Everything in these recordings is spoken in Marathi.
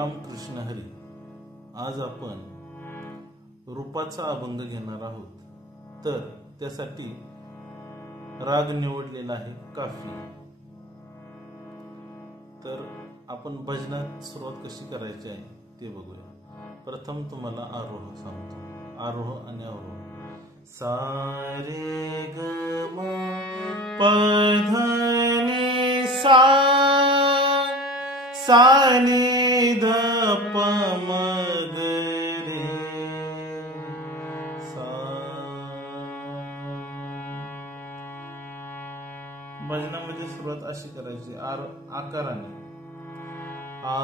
रामकृष्ण हरी. आज आपण रूपाचा अभंग घेणार आहोत. तर त्यासाठी राग निवडलेला आहे काफी. तर आपण भजनात सुरुवात कशी करायची आहे ते बघूया. प्रथम तुम्हाला आरोह सांगतो. आरोह आणि अवरोह. सा रे ग म प ध नि सा, सा नि ध प म ग रे सा. भजनामध्ये सुरुवात अशी करायची आकाराने. आ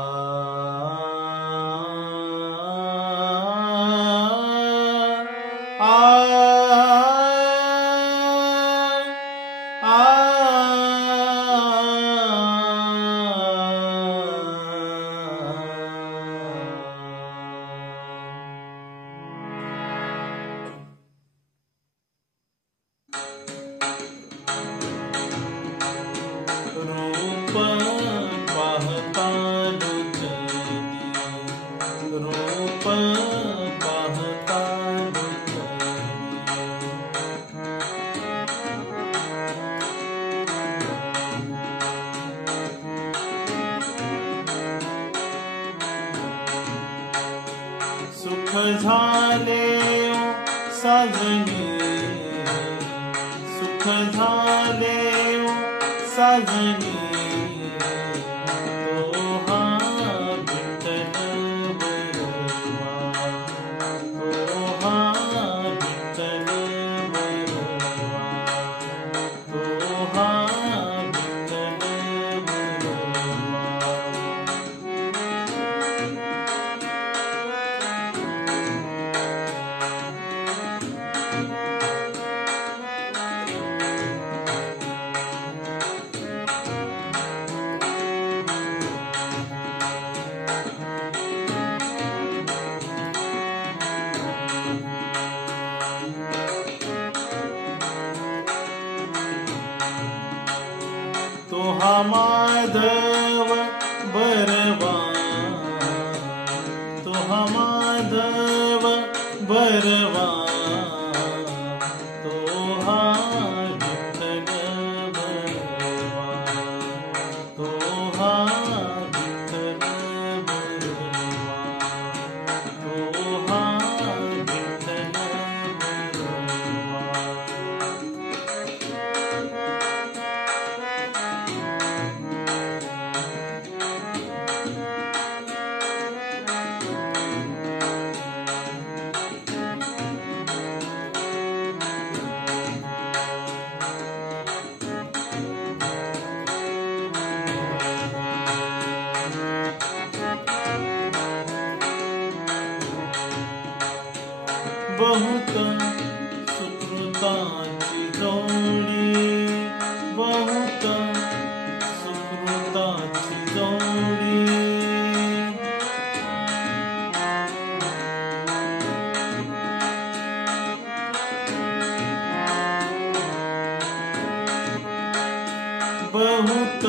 रूप पाहता लुचली, रूप पाहता लुचली. सुख झाले साजनी, सुख झाले साजनी. तो हा विठ्ठल बरोबा, तो हा विठ्ठल बरोबा, तो हा विठ्ठल बरोबा. तो हा माधव बरवा, तो हा माधव बरवा, तो हा विठ्ठल बरवा, तो हा विठ्ठल बरवा, तो हा विठ्ठल बरवा. बहुत सुकृताची जोडी, बहुत सुकृताची जोडी. बहुत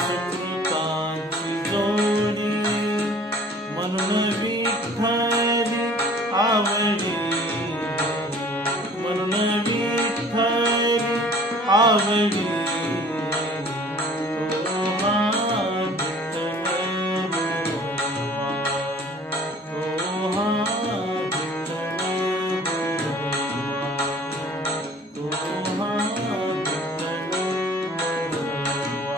सुकृताची जोडी, म्हणून विठ्ठल आवडी, म्हणून विठ्ठल आवडी. तो हा विठ्ठल बरोबा, तो हा विठ्ठल बरोबा, तो हा विठ्ठल बरोबा.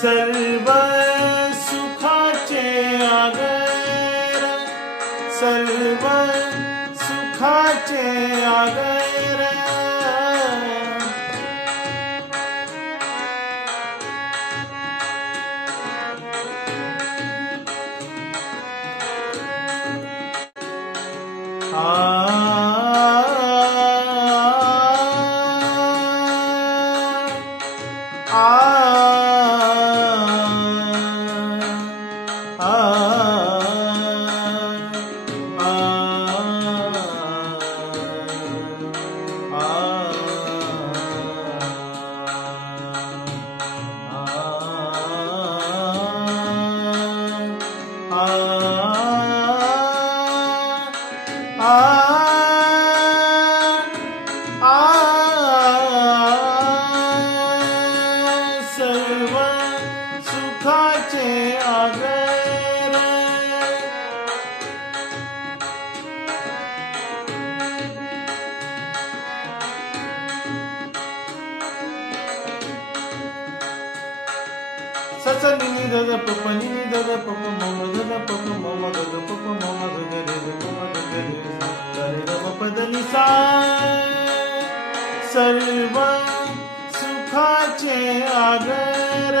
सर्व सुखाचे आगर, सर्व सुखाचे आगर. सर्व सुखाचे आगर ससनी नि द प प नि द प प म म द प प म म द प प म म द रे रे म म द रे रे द प प द नि सा सर्व सुखाचे आगर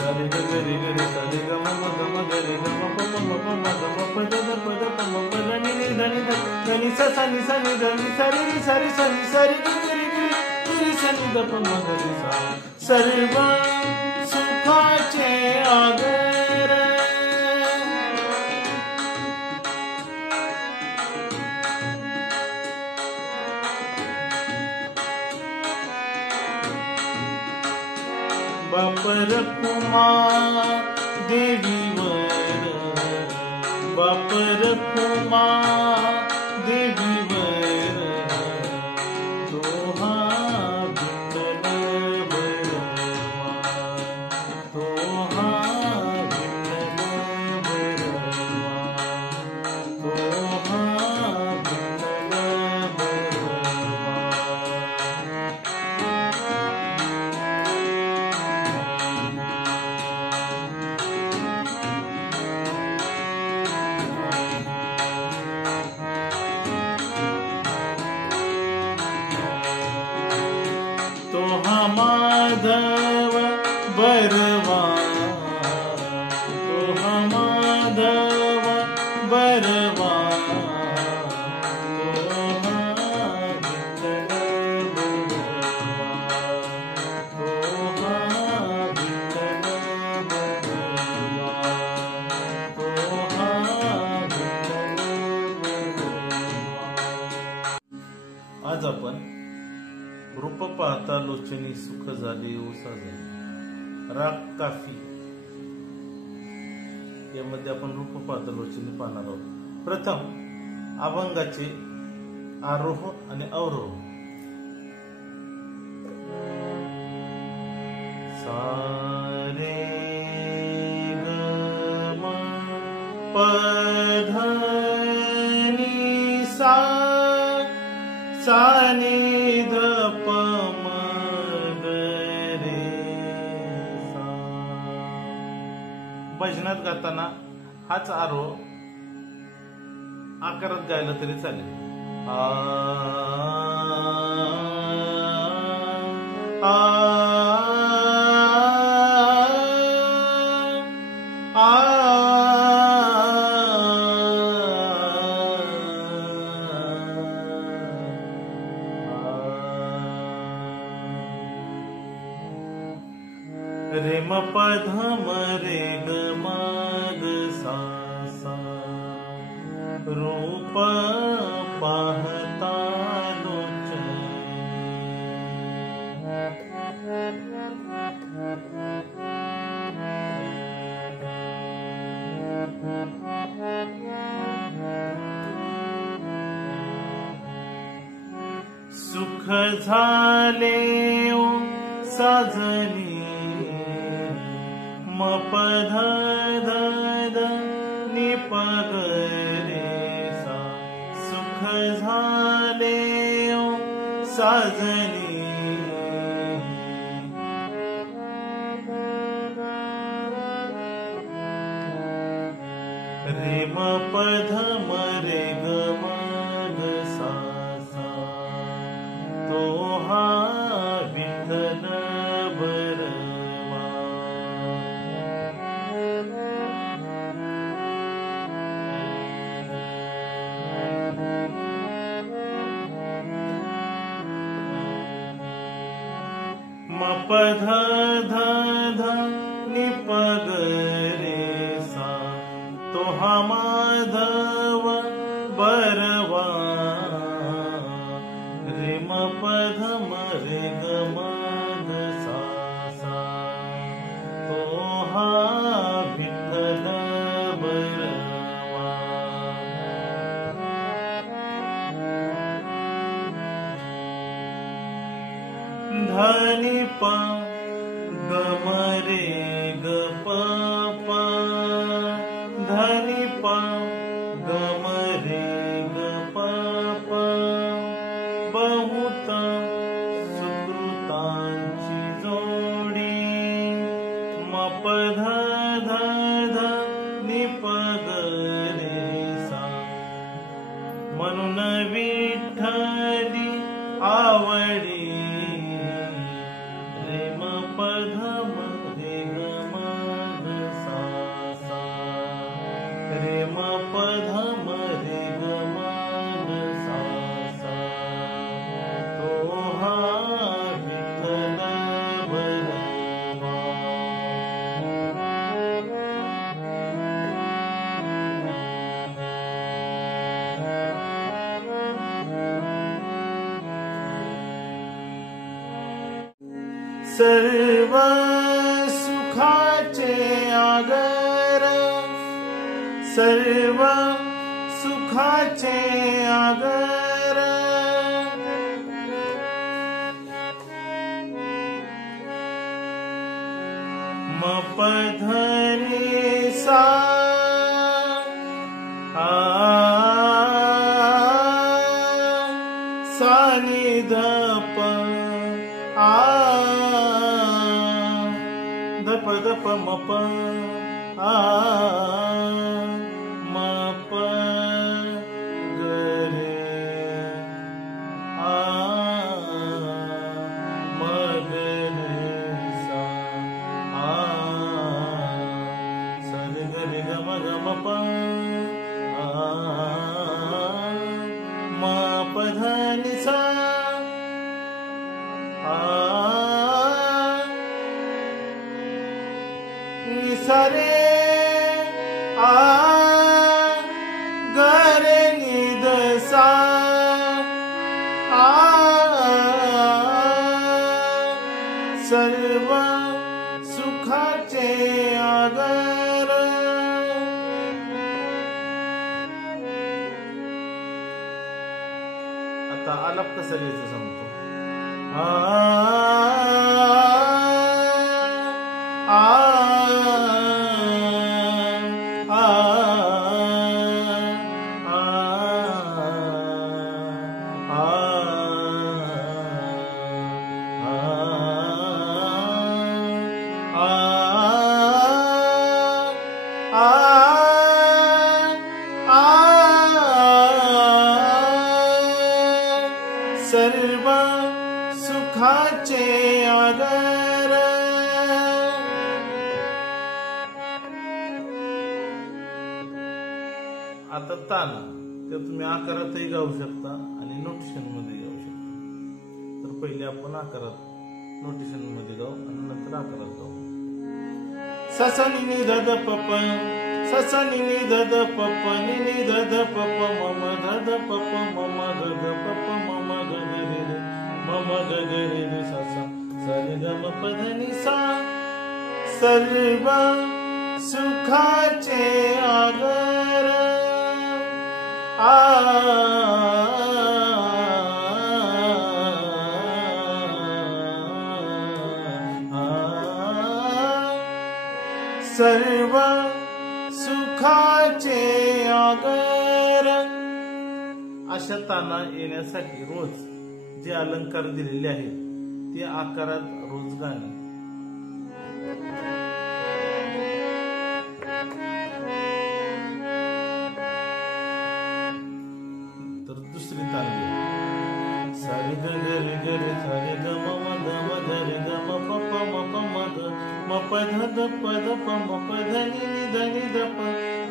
सरे ग ग रे ग रे सरे ग म म ग म ग रे ग म प प म प म ग म प द द प द प म प द नि नि द नि द नि स स नि स नि द नि स रे रि स रे स नि स रे ग ग रे ग रे स नि द प म ग रे सा सर्व सुखाचे आगर बाप रखुमा देवीवर बाप रखुमा देवीवर तोहा विठ्ठल बरवा तोहा विठ्ठल बरवा तोहा विठ्ठल बरवा तोहा माधव बरवा तोहा माधव बरवा तोहा विठ्ठल बरवा तोहा विठ्ठल बरवा तोहा विठ्ठल बरवा. आज आपण रूप पाहता लोचनी सुख झाले ओसा झाले राग काफी यामध्ये आपण रूप पाहता लोचनी पाहणार आहोत. प्रथम अभंगाचे आरोह आणि अवरोह. सा रे ग म प ध नि सा सा नि ध प म ग रे सा. भजनात गाताना हाच आरोह आकारात गायला तरी चालेल. आ आ आ रे म प ध म रे ग म ग सा सा. रूप पाहता लोचनी सुख झाले ओ साजनी म प ध ध ध नि प ग रे सा. सुख झाले ओ साजनी रे म प ध म रे ग म ग सा सा. प ध ध ध नि प ग रे सा तो हा माधव बरवा रे म प ध म रे ग म ग सा सा तो हा विठ्ठल बरवा. धनी प ग म रे ग प प धनी प ग म रे ग प प बहुत सुकृतांची जोडी म प ध ध ध नि प ग रे सा म्हणून विठ्ठली आवडी रे म प ध म रे ग म ग सा सा रे म प ध म रे ग म ग सा सा तो हा विठ्ठल बरवा. सर्व सुखाचे आगर सर्व सुखाचे आगर म प ध नि सा सा नि ध प ध प ध प म प म प ग रे म ग रे सा सा रे ग रे ग म ग म प म प ध नि सा नि सा रे ग रे नि ध सा सर्व सुखाचे आगर. आता आलाप कसं लिहायचं सांगतो. सर्व सुखाचे आगर. आता तान ते तुम्ही आकारातही गाऊ शकता आणि नोटेशन मध्ये गाऊ शकता. तर पहिले आपण आकारात नोटेशन मध्ये गाऊ आणि नंतर आकारात गाऊ. स स नि नि ध ध प प स स नि नि ध ध प प नि नि ध ध प प म म ध ध प प म म ग ग प प म म ग ग रे रे म म ग ग रे रे सा सा सा रे ग म प ध नि सा. सर्व सुखाचे आगर सर्व सुखाचे आगर. अशा ताना येण्यासाठी रोज जे अलंकार दिलेले आहेत ते आकारात रोज गाणे. तर दुसरी तान घेऊ. सारे ग ग रे ग रे सारे ग म म ग म ग रे ग म प प म प म ग म प ध ध प ध प म प ध नि नि ध नि ध प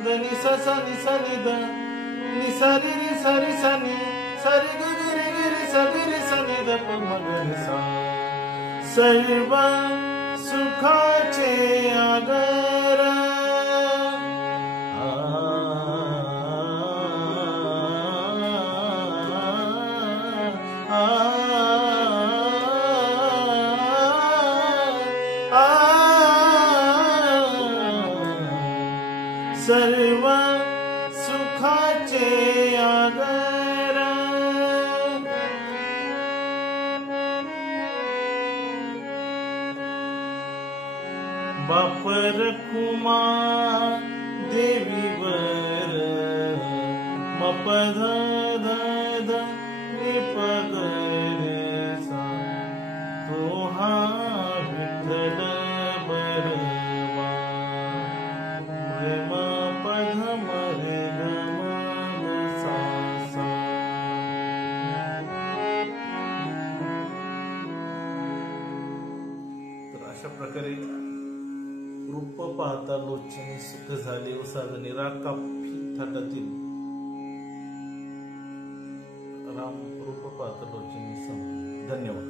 ध नि सा सा नि सा नि ध नि सा रे रे सा रे सा नि सा रे ग ग रे सा ग रे सा नि ध प म ग रे सा. सर्व सुखाचे आगर सर्व सुखाचे आगर बापर कुमा देवीवर मपध ध निपग सा तो हा विठ्ठल बरवा प्रेम पध मरे गम सा सा. तर अशा प्रकारे रूप पाहता लोचनी सुख झाले उसाजणी राकाफी थाटातील राम रूप पाहता लोचनी. धन्यवाद.